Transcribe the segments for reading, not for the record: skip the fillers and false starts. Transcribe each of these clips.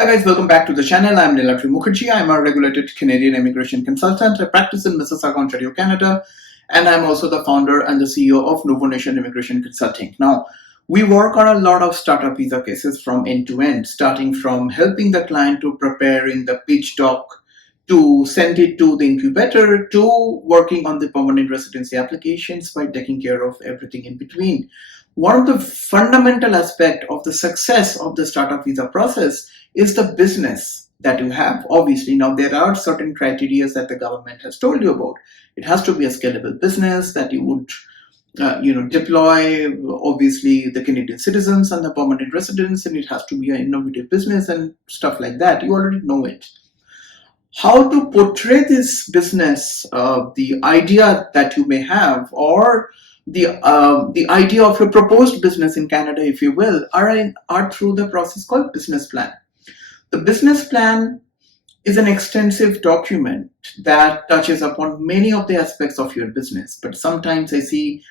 Hi guys, welcome back to the channel. I'm Niladri Mukherjee. I'm a regulated Canadian immigration consultant. I practice in Mississauga, Ontario, Canada, and I'm also the founder and the CEO of Novo Nation Immigration Consulting. Now, we work on a lot of startup visa cases from end to end, starting from helping the client to preparing the pitch doc, to send it to the incubator, to working on the permanent residency applications by taking care of everything in between. One of the fundamental aspects of the success of the startup visa process is the business that you have. Obviously, now there are certain criteria that the government has told you about. It has to be a scalable business that you would deploy obviously the Canadian citizens and the permanent residents, and it has to be an innovative business and stuff like that. You already know it. How to portray this business, the idea that you may have, or the idea of your proposed business in Canada, if you will, are through the process called business plan. The business plan is an extensive document that touches upon many of the aspects of your business. But sometimes I see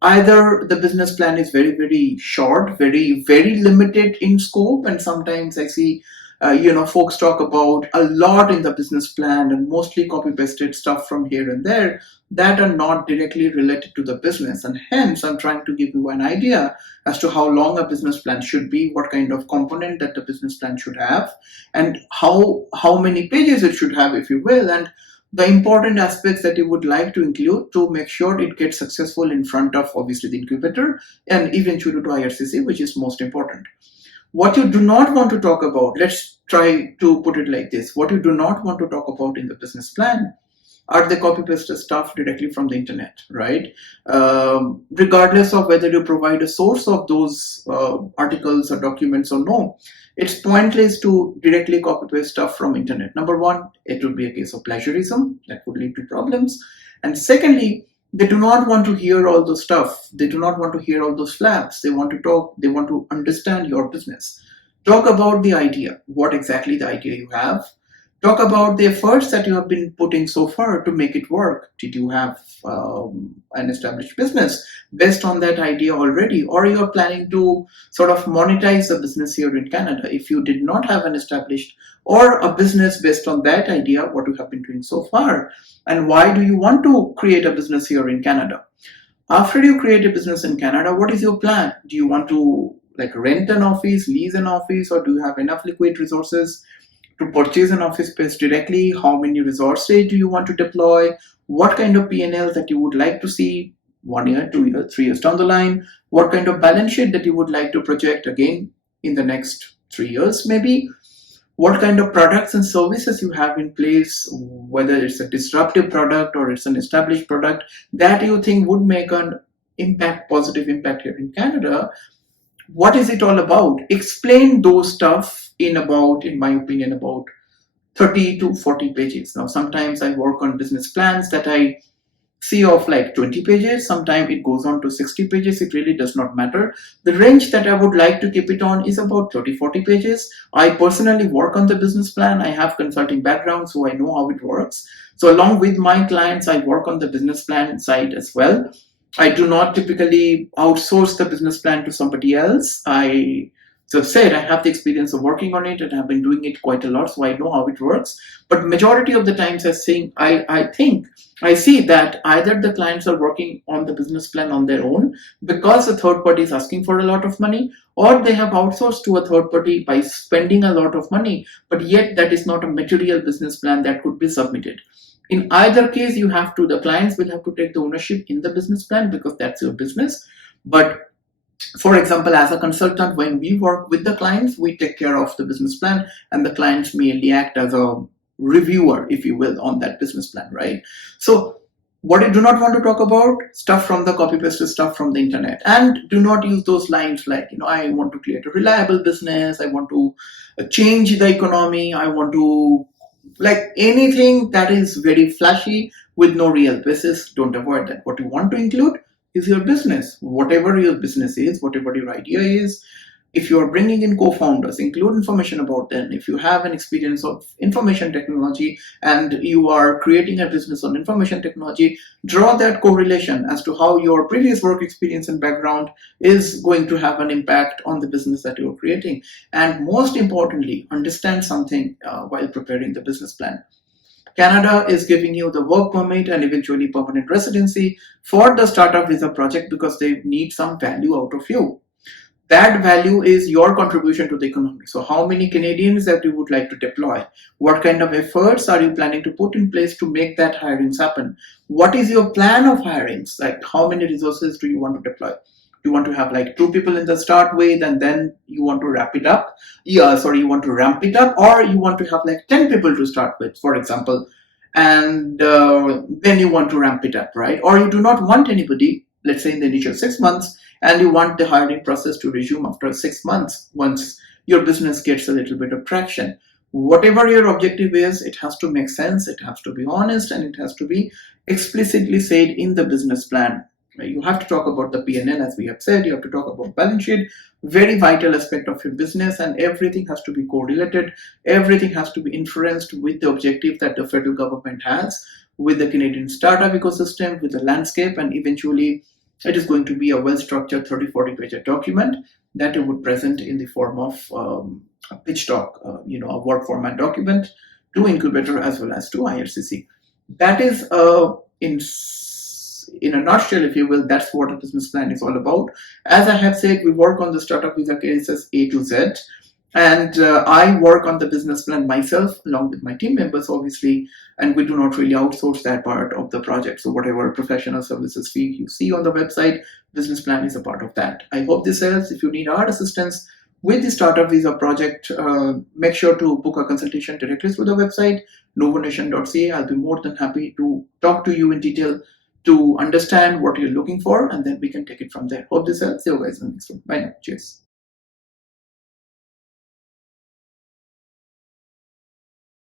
either the business plan is very, very short, very, very limited in scope, and sometimes I see folks talk about a lot in the business plan and mostly copy pasted stuff from here and there that are not directly related to the business. And hence, I'm trying to give you an idea as to how long a business plan should be, what kind of component that the business plan should have, and how many pages it should have, if you will, and the important aspects that you would like to include to make sure it gets successful in front of obviously the incubator and eventually to IRCC, which is most important. What you do not want to talk about, let's try to put it like this. What you do not want to talk about in the business plan are the copy-pasted stuff directly from the internet, right? Regardless of whether you provide a source of those articles or documents or no, it's pointless to directly copy-paste stuff from internet. Number one, it would be a case of plagiarism that would lead to problems. And secondly, they do not want to hear all those stuff. They do not want to hear all those flaps. They want to talk. They want to understand your business. Talk about the idea, what exactly the idea you have. Talk about the efforts that you have been putting so far to make it work. Did you have an established business based on that idea already? Or you are planning to sort of monetize the business here in Canada? If you did not have an established or a business based on that idea, what you have been doing so far, and why do you want to create a business here in Canada? After you create a business in Canada, what is your plan? Do you want to rent an office, lease an office, or do you have enough liquid resources to purchase an office space directly? How many resources do you want to deploy? What kind of P&L that you would like to see 1 year, 2 years, 3 years down the line? What kind of balance sheet that you would like to project again in the next 3 years maybe? What kind of products and services you have in place, whether it's a disruptive product or it's an established product that you think would make an impact, positive impact here in Canada. What is it all about? Explain those stuff in my opinion, about 30 to 40 pages. Now, sometimes I work on business plans that I see of 20 pages. Sometimes it goes on to 60 pages. It really does not matter. The range that I would like to keep it on is about 30, 40 pages. I personally work on the business plan. I have consulting background, so I know how it works. So along with my clients, I work on the business plan side as well. I do not typically outsource the business plan to somebody else. So I've said I have the experience of working on it and have been doing it quite a lot, so I know how it works. But majority of the times I see that either the clients are working on the business plan on their own because a third party is asking for a lot of money, or they have outsourced to a third party by spending a lot of money, but yet that is not a material business plan that could be submitted. In either case, the clients will have to take the ownership in the business plan because that's your business. But for example, as a consultant, when we work with the clients, we take care of the business plan and the clients merely act as a reviewer, if you will, on that business plan, right? So what you do not want to talk about, stuff from the copy-pasted stuff from the internet. And do not use those lines like, I want to create a reliable business, I want to change the economy, I want to anything that is very flashy with no real basis. Don't avoid that. What you want to include is your business. Whatever your business is, whatever your idea is, If you are bringing in co-founders, include information about them. If you have an experience of information technology and you are creating a business on information technology, draw that correlation as to how your previous work experience and background is going to have an impact on the business that you're creating. And most importantly, understand something while preparing the business plan. Canada is giving you the work permit and eventually permanent residency for the startup visa project because they need some value out of you. That value is your contribution to the economy. So how many Canadians that you would like to deploy? What kind of efforts are you planning to put in place to make that hirings happen? What is your plan of hirings? Like how many resources do you want to deploy? Do you want to have like 2 people in the start with and then you want to wrap it up? You want to ramp it up, or you want to have like 10 people to start with, for example, and then you want to ramp it up, right? Or you do not want anybody, let's say in the initial 6 months, and you want the hiring process to resume after 6 months once your business gets a little bit of traction. Whatever your objective is, it has to make sense, it has to be honest, and it has to be explicitly said in the business plan. You have to talk about the P&L, as we have said. You have to talk about balance sheet, very vital aspect of your business, and everything has to be correlated. Everything has to be influenced with the objective that the federal government has, with the Canadian startup ecosystem, with the landscape, and eventually it is going to be a well-structured 30-40 page document that you would present in the form of a pitch doc, a Word format document to incubator as well as to IRCC. That is in a nutshell, if you will, that's what a business plan is all about. As I have said, we work on the startup visa cases A to Z, and I work on the business plan myself along with my team members, obviously, and we do not really outsource that part of the project. So whatever professional services fee you see on the website, business plan is a part of that. I hope this helps. If you need our assistance with the startup visa project, make sure to book a consultation directly through the website, novonation.ca. I'll be more than happy to talk to you in detail to understand what you're looking for, and then we can take it from there. Hope this helps. See you guys in the next one. Bye now. Cheers.